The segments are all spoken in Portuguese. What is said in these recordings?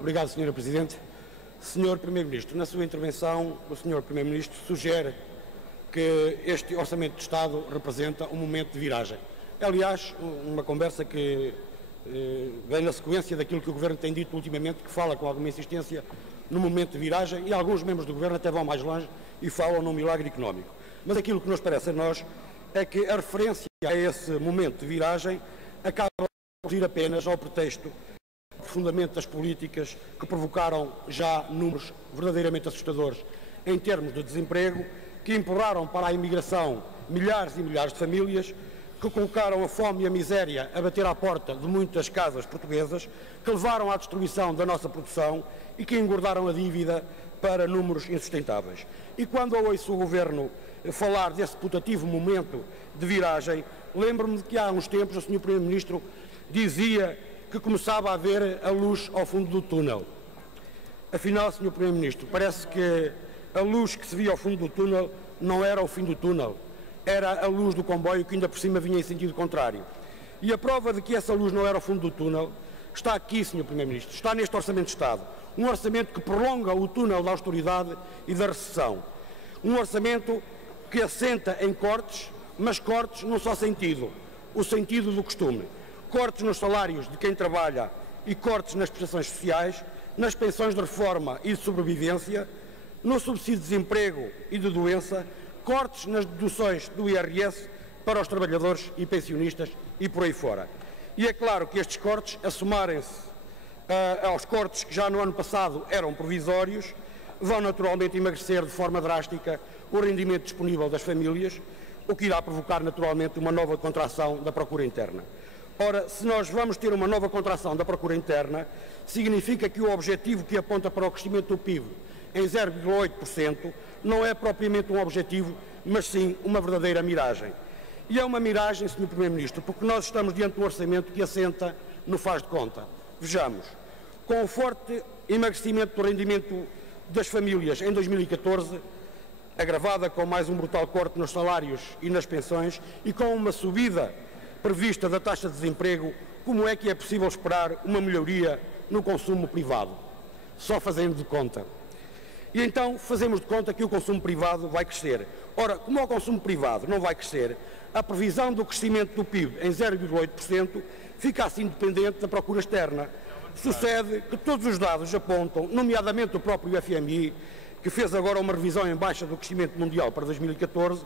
Obrigado, Sr. Presidente. Sr. Primeiro-Ministro, na sua intervenção, o Sr. Primeiro-Ministro sugere que este Orçamento de Estado representa um momento de viragem. É, aliás, uma conversa que vem na sequência daquilo que o Governo tem dito ultimamente, que fala com alguma insistência no momento de viragem, e alguns membros do Governo até vão mais longe e falam num milagre económico. Mas aquilo que nos parece a nós é que a referência a esse momento de viragem acaba por ir apenas ao pretexto profundamente das políticas que provocaram já números verdadeiramente assustadores em termos de desemprego, que empurraram para a imigração milhares e milhares de famílias, que colocaram a fome e a miséria a bater à porta de muitas casas portuguesas, que levaram à destruição da nossa produção e que engordaram a dívida para números insustentáveis. E quando eu ouço o Governo falar desse putativo momento de viragem, lembro-me de que há uns tempos o Sr. Primeiro-Ministro dizia que começava a ver a luz ao fundo do túnel. Afinal, Sr. Primeiro-Ministro, parece que a luz que se via ao fundo do túnel não era o fim do túnel, era a luz do comboio que ainda por cima vinha em sentido contrário. E a prova de que essa luz não era o fundo do túnel está aqui, Sr. Primeiro-Ministro, está neste Orçamento de Estado. Um orçamento que prolonga o túnel da austeridade e da recessão. Um orçamento que assenta em cortes, mas cortes num só sentido, o sentido do costume. Cortes nos salários de quem trabalha e cortes nas prestações sociais, nas pensões de reforma e de sobrevivência, no subsídio de desemprego e de doença, cortes nas deduções do IRS para os trabalhadores e pensionistas e por aí fora. E é claro que estes cortes, a somarem-se aos cortes que já no ano passado eram provisórios, vão naturalmente emagrecer de forma drástica o rendimento disponível das famílias, o que irá provocar naturalmente uma nova contração da procura interna. Ora, se nós vamos ter uma nova contração da procura interna, significa que o objetivo que aponta para o crescimento do PIB em 0,8% não é propriamente um objetivo, mas sim uma verdadeira miragem. E é uma miragem, Sr. Primeiro-Ministro, porque nós estamos diante de um orçamento que assenta no faz de conta. Vejamos, com o forte emagrecimento do rendimento das famílias em 2014, agravada com mais um brutal corte nos salários e nas pensões, e com uma subida prevista da taxa de desemprego, como é que é possível esperar uma melhoria no consumo privado? Só fazendo de conta. E então fazemos de conta que o consumo privado vai crescer. Ora, como o consumo privado não vai crescer, a previsão do crescimento do PIB em 0,8% fica assim dependente da procura externa. Sucede que todos os dados apontam, nomeadamente o próprio FMI, que fez agora uma revisão em baixa do crescimento mundial para 2014,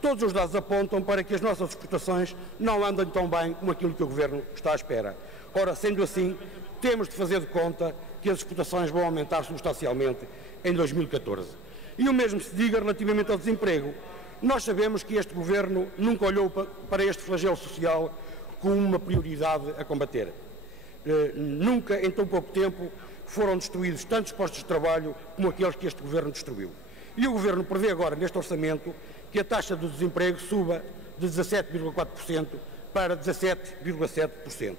todos os dados apontam para que as nossas exportações não andam tão bem como aquilo que o Governo está à espera. Ora, sendo assim, temos de fazer de conta que as exportações vão aumentar substancialmente em 2014. E o mesmo se diga relativamente ao desemprego. Nós sabemos que este Governo nunca olhou para este flagelo social como uma prioridade a combater. Nunca, em tão pouco tempo, foram destruídos tantos postos de trabalho como aqueles que este Governo destruiu. E o Governo prevê agora, neste orçamento, que a taxa do desemprego suba de 17,4% para 17,7%.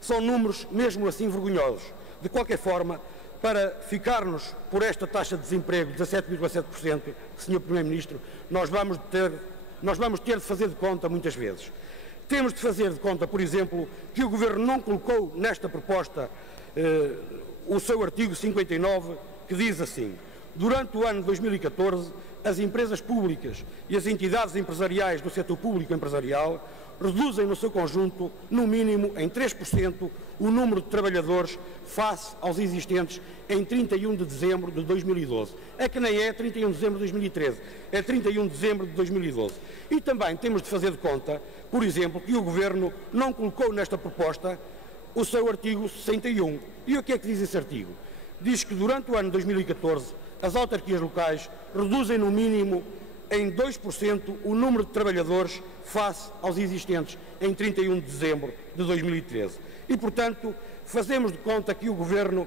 São números, mesmo assim, vergonhosos. De qualquer forma, para ficarmos por esta taxa de desemprego de 17,7%, Sr. Primeiro-Ministro, nós vamos ter de fazer de conta muitas vezes. Temos de fazer de conta, por exemplo, que o Governo não colocou nesta proposta o seu artigo 59, que diz assim: durante o ano de 2014, as empresas públicas e as entidades empresariais do setor público empresarial reduzem no seu conjunto, no mínimo em 3%, o número de trabalhadores face aos existentes em 31 de dezembro de 2012. É que nem é 31 de dezembro de 2013, é 31 de dezembro de 2012. E também temos de fazer de conta, por exemplo, que o Governo não colocou nesta proposta o seu artigo 61. E o que é que diz esse artigo? Diz que durante o ano de 2014 as autarquias locais reduzem no mínimo em 2% o número de trabalhadores face aos existentes em 31 de dezembro de 2013. E, portanto, fazemos de conta que o Governo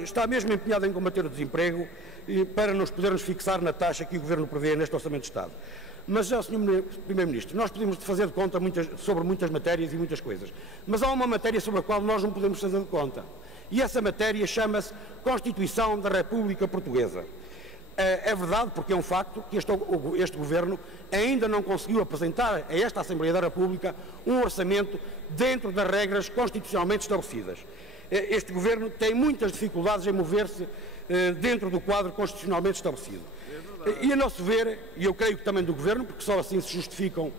está mesmo empenhado em combater o desemprego para nos podermos fixar na taxa que o Governo prevê neste Orçamento de Estado. Mas, Sr. Primeiro-Ministro, nós podemos fazer de conta sobre muitas matérias e muitas coisas, mas há uma matéria sobre a qual nós não podemos fazer de conta. E essa matéria chama-se Constituição da República Portuguesa. É verdade, porque é um facto, que este Governo ainda não conseguiu apresentar a esta Assembleia da República um orçamento dentro das regras constitucionalmente estabelecidas. este Governo tem muitas dificuldades em mover-se dentro do quadro constitucionalmente estabelecido. E a nosso ver, e eu creio que também do Governo, porque só assim se justificam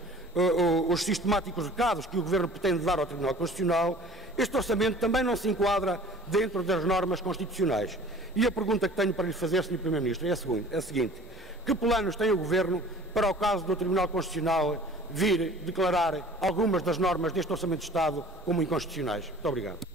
os sistemáticos recados que o Governo pretende dar ao Tribunal Constitucional, este orçamento também não se enquadra dentro das normas constitucionais. E a pergunta que tenho para lhe fazer, Sr. Primeiro-Ministro, é a seguinte: que planos tem o Governo para o caso do Tribunal Constitucional vir declarar algumas das normas deste Orçamento de Estado como inconstitucionais? Muito obrigado.